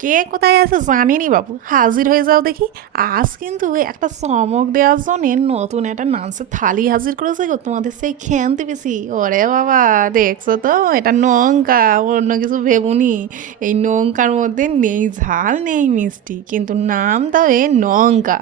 কে কোথায় আছে জানিনি বাবু, হাজির হয়ে যাও দেখি। আজ কিন্তু একটা চমক দেওয়ার জন্যে নতুন একটা নাচের থালি হাজির করেছে গো, তোমাদের সেই খেয়ান্তি বেশি। ওরে বাবা, দেখছো তো, এটা নৌকা, অন্য কিছু ভেবুনি। এই নৌকার মধ্যে নেই ঝাল নেই মিষ্টি, কিন্তু নাম তবে নৌকা।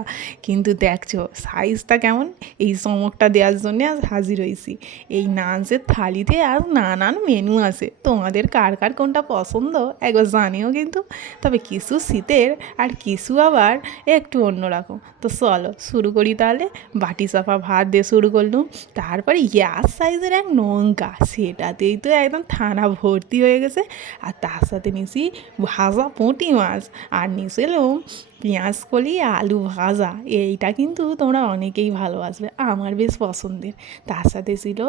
কিন্তু দেখছো সাইজটা কেমন। এই চমকটা দেওয়ার জন্যে আজ হাজির হয়েছি। এই নাচের থালিতে আজ নানান মেনু আছে, তোমাদের কার কার কোনটা পছন্দ একবার জানিও কিন্তু। তবে কিছু শীতের আর কিছু আবার একটু অন্যরকম। তো চলো শুরু করি তাহলে। বাটি চাপা ভাত দিয়ে শুরু করলুম, তারপরে ইয়ার সাইজের এক নৌকা, সেটাতেই তো একদম থানা ভর্তি হয়ে গেছে। আর তার সাথে নিছি ভাজা পুঁটি মাছ, আর নিছিলাম পেঁয়াজ কলি আলু ভাজা। এইটা কিন্তু তোমরা অনেকেই ভালোবাসবে, আমার বেশ পছন্দের। তার সাথে ছিল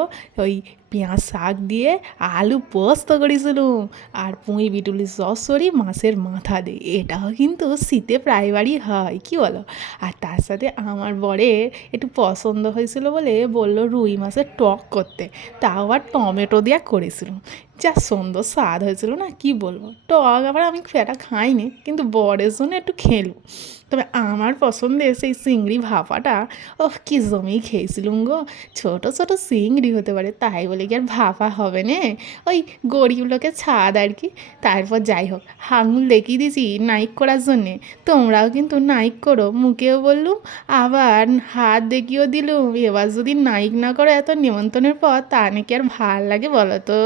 ওই পেঁয়াজ শাক দিয়ে আলু পোস্ত করেছিলুম, আর পুঁই বিটুলি চচ্চড়ি মাছের মাথা দিয়ে। এটাও কিন্তু শীতে প্রায় বাড়ি হয়, কি বলো? আর তার সাথে আমার বরের একটু পছন্দ হয়েছিল বলে বললো রুই মাছের টক করতে, তাও আবার টমেটো দিয়ে করেছিলাম। যা সুন্দর স্বাদ হয়েছিল না, কি বলবো। টক আবার আমি সেটা খাইনি, কিন্তু বরের জন্য একটু খেলো। তবে আমার পছন্দের সেই চিংড়ি ভাপাটা, ও কি জমেই খেয়েছিলুম গো। ছোট ছোট চিংড়ি হতে পারে তাই বলে কি আর ভাপা হবে না? ওই গরিব লোকের ছাদ আর কি। তারপর যাই হোক, আঙুল দেখিয়ে দিয়েছি নাইক করার জন্যে। তোমরাও কিন্তু নাইক করো, মুখেও বললুম আবার হাত দেখিয়েও দিলুম। এবার যদি নাইক না করো এত নিমন্ত্রণের পর, তা নাকি আর ভাল লাগে বলো তো।